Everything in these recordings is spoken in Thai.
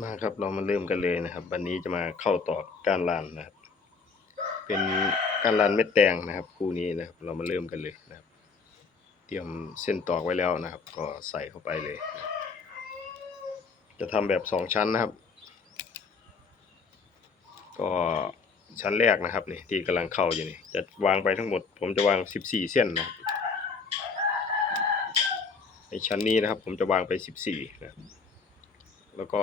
มาครับเรามาเริ่มกันเลยนะครับ วันนี้จะมาเข้าต่อการลานนะครับ เป็นการลานเม็ดแตงนะครับ คู่นี้นะครับ เรามาเริ่มกันเลยนะครับ เตรียมเส้นตอกไว้แล้วนะครับ ก็ใส่เข้าไปเลย จะทำแบบสองชั้นนะครับ ก็ชั้นแรกนะครับนี่ที่กำลังเข้าอยู่นี่จะวางไปทั้งหมด ผมจะวาง14เส้นนะครับในชั้นนี้นะครับ ผมจะวางไป14นะครับแล้วก็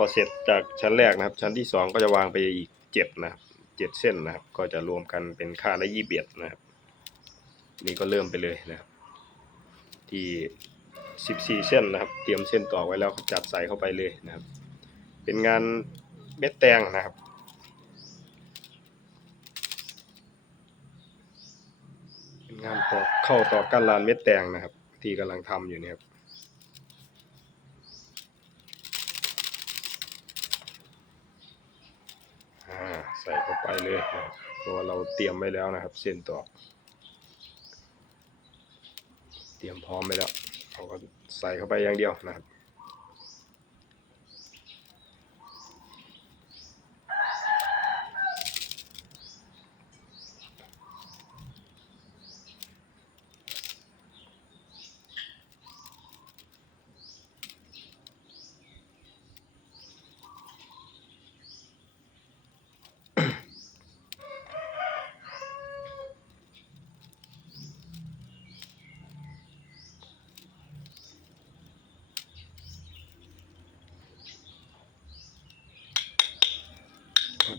อเสร็จจากชั้นแรกนะครับ ชั้นที่สองก็จะวางไปอีกเจ็ดนะครับเจ็ดเส้นนะครับ ก็จะรวมกันเป็นค่าละยี่เบียดนะครับ นี่ก็เริ่มไปเลยนะครับ ที่สิบสี่เส้นนะครับ เตรียมเส้นต่อไว้แล้วจัดใส่เข้าไปเลยนะครับ เป็นงานเม็ดแตงนะครับเป็นงานต่อเข้าต่อกั้นลานเม็ดแตงนะครับ ที่กำลังทำอยู่เนี่ยครับ อ่า ใส่เข้าไปเลยนะครับเพราะว่าเราเตรียมไว้แล้วนะครับ เส้นตอกเตรียมพร้อมไว้แล้วเราก็ใส่เข้าไปอย่างเดียวนะครับ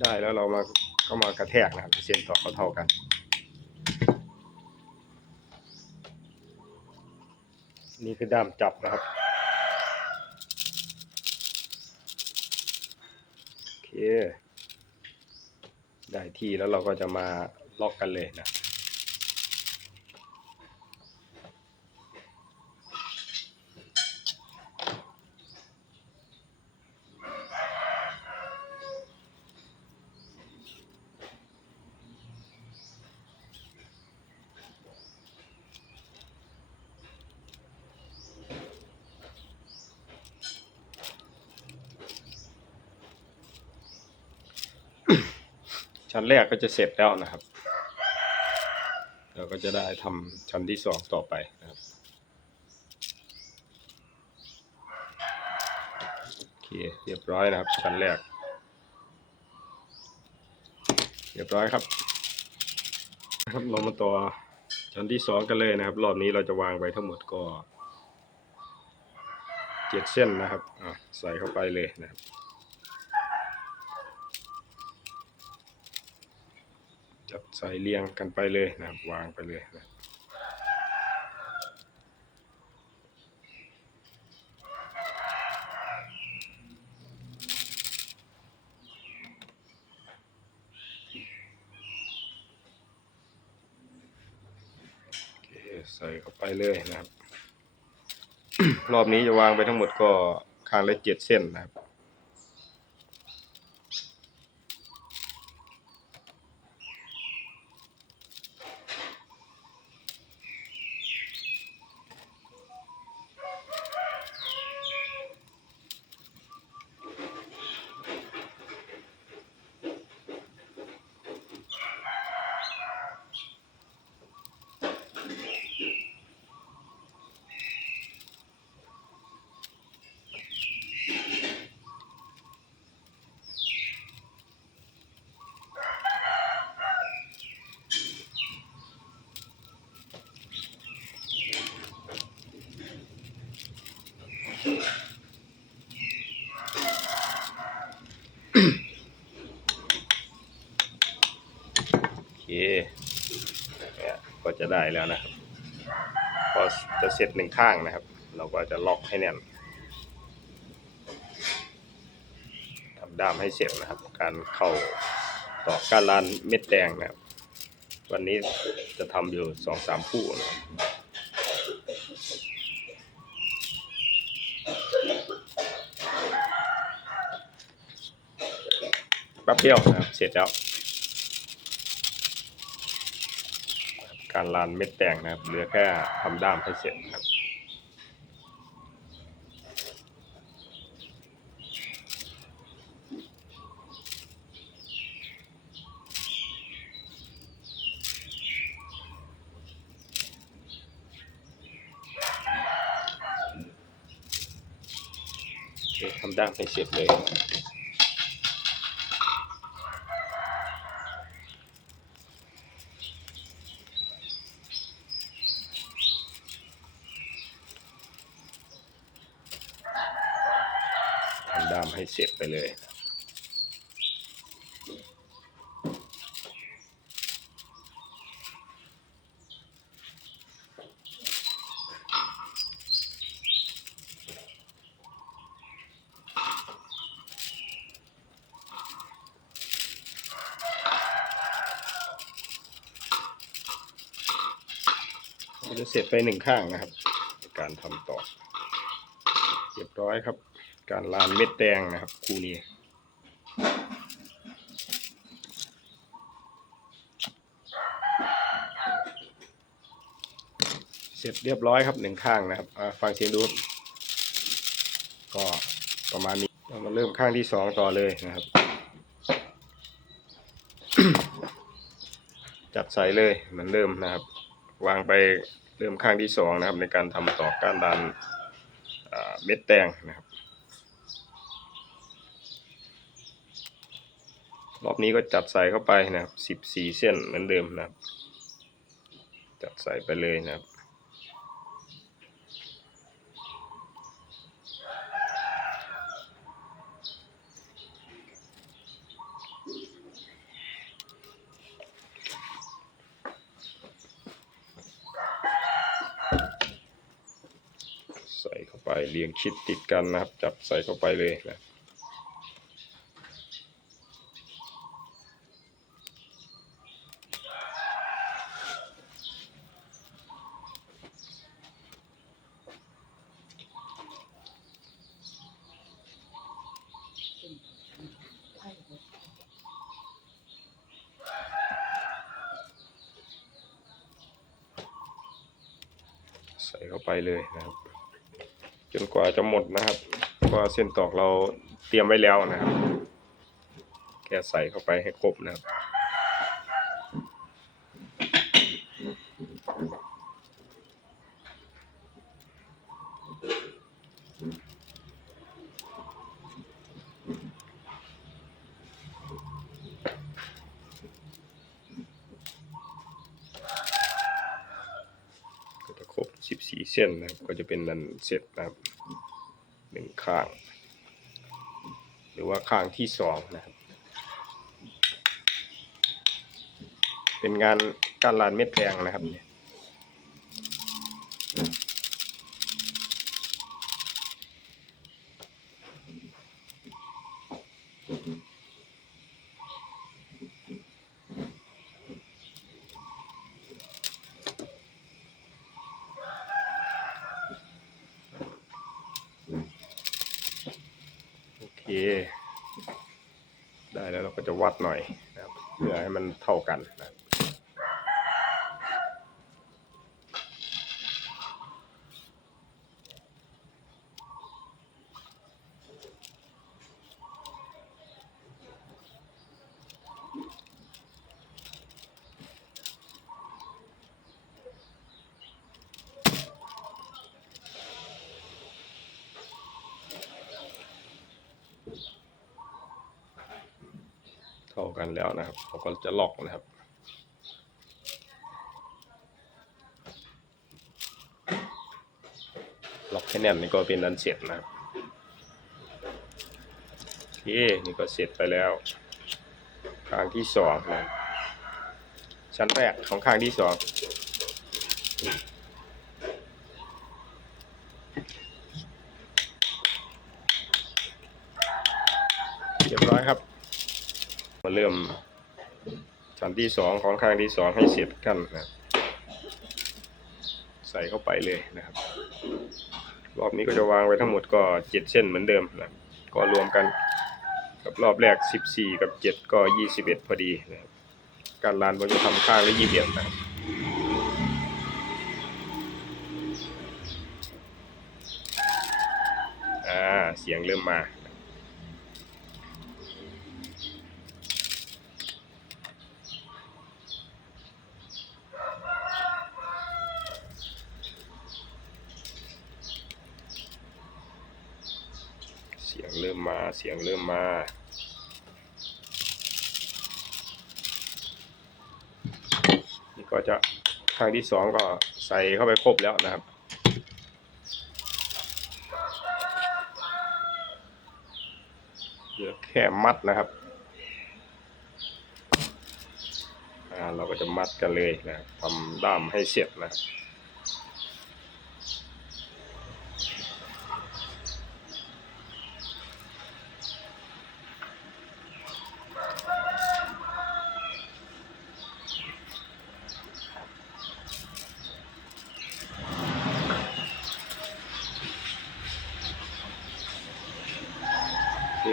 ได้แล้วเรามาก็มากระแทกนะครับเส้นต่อเขาเท่ากัน นี่คือด้ามจับนะครับโอเคได้ที่แล้วเราก็จะมาล็อกกันเลยนะ ชั้นแรกก็จะเสร็จแล้วนะครับ เราก็จะได้ทำชั้นที่สองต่อไปนะครับโอเคเรียบร้อยนะครับ ชั้นแรก เรียบร้อยครับนะครับเรามาต่อชั้นที่สองกันเลยนะครับ รอบนี้เราจะวางไปทั้งหมดก็เจ็ดเส้นนะครับอะใส่เข้าไปเลยนะครับ จัด ใส่เรียงกันไปเลยนะครับวางไปเลยนะใส่เข้าไปเลยนะครับ รอบนี้จะวางไปทั้งหมดก็ข้างละเจ็ดเส้นนะครับ เคเนี่ยก็จะได้แล้วนะครับพอจะเสร็จหนึ่งข้างนะครับ เราก็จะล็อกให้แน่นทำด้ามให้เสร็จนะครับ การเข้าต่อการลานเม็ดแดงนะครับ วันนี้จะทำอยู่สองสามคู่นะครับแป๊บเดียวนะครับ เสร็จแล้ว การลานเม็ดแตงนะครับ เหลือแค่ทำด้ามให้เสร็จครับทำด้ามให้เสร็จเลย ทำด้ามให้เสร็จไปเลยจะเสร็จไปหนึ่งข้างนะครับ การทำต่อ เรียบร้อยครับ การลานเม็ดแดงนะครับคู่นี้เสร็จเรียบร้อยครับหนึ่งข้างนะครับฟังเสียงดูก็ประมาณนี้เรามาเริ่มข้างที่สองต่อเลยนะครับ จัดใส่เลยเหมือนเริ่มนะครับ วางไปเริ่มข้างที่สองนะครับ ในการทำต่อการดันเม็ดแดงนะครับ รอบนี้ก็จัดใส่เข้าไปนะครับสิบสี่เส้นเหมือนเดิมนะครับ จัดใส่ไปเลยนะครับใส่เข้าไปเรียงชิดติดกันนะครับ จับใส่เข้าไปเลยนะ ใส่เข้าไปเลยนะครับ จนกว่าจะหมดนะครับเพราะว่าเส้นตอกเราเตรียมไว้แล้วนะครับ แค่ใส่เข้าไปให้ครบนะครับ ก็จะครบ14เส้นนะครับ ก็จะเป็นนันเสร็จนะครับหนึ่งข้าง หรือว่าข้างที่สองนะครับ เป็นงานการลานเม็ดแดงนะครับเนี่ย ได้แล้วเราก็จะวัดหน่อยนะครับเพื่อให้มันเท่ากันนะครับ เท่ากันแล้วนะครับเราก็จะล็อกนะครับล็อกให้แน่นนี่ก็เป็นอันเสร็จนะครับโอเคนี่ก็เสร็จไปแล้วข้างที่สองนะชั้นแรกของข้างที่สองเรียบร้อยครับ มาเริ่มชั้นที่สองของข้างที่สองให้เสร็จกันนะครับใส่เข้าไปเลยนะครับ รอบนี้ก็จะวางไว้ทั้งหมดก็เจ็ดเส้นเหมือนเดิมนะก็รวมกันกับรอบแรกสิบสี่กับเจ็ดก็ยี่สิบเอ็ดพอดีนะครับการลานบนจะทำข้างละยี่สิบเอ็ดนะครับอ่า เสียงเริ่มมา เสียงเริ่มมา เสียงเริ่มมานี่ก็จะครั้งที่สองก็ใส่เข้าไปครบแล้วนะครับเหลือแค่มัดนะครับเราก็จะมัดกันเลยนะทำด้ามให้เสร็จนะครับ โอเค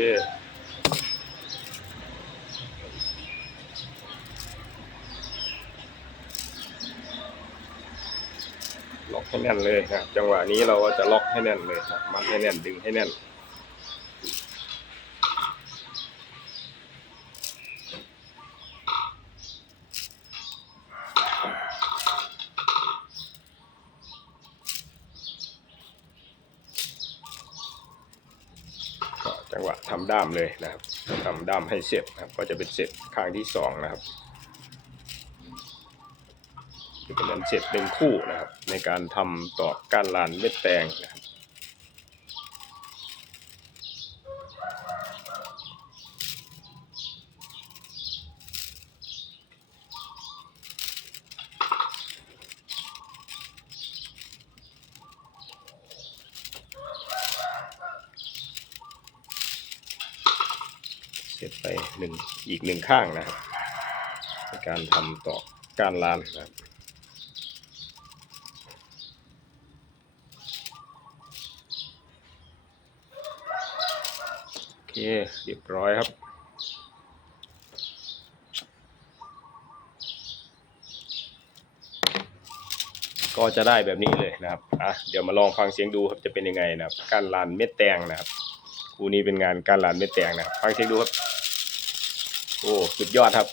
ล็อก ให้แน่นเลยนะจังหวะนี้เราก็จะล็อกให้แน่นเลยนะมัดให้แน่นดึงให้แน่นจังหวะทำด้ามเลยนะครับทำด้ามให้เสร็จนะครับ ก็จะเป็นเสร็จข้างที่สองนะครับ จะเป็นอันเสร็จเป็นคู่นะครับ ในการทำตอกก้านลานเม็ดแตงนะครับเสร็จไปหนึ่งอีกหนึ่งข้างนะครับในการทำตอกก้านลานนะครับ เคเรียบร้อยครับก็จะได้แบบนี้เลยนะครับ อะ เดี๋ยวมาลองฟังเสียงดูครับจะเป็นยังไงนะครับการลานเม็ดแตงนะครับคู่นี้เป็นงานการลานเม็ดแตงนะครับ ฟังเสียงดูครับ โอ้ สุดยอดครับ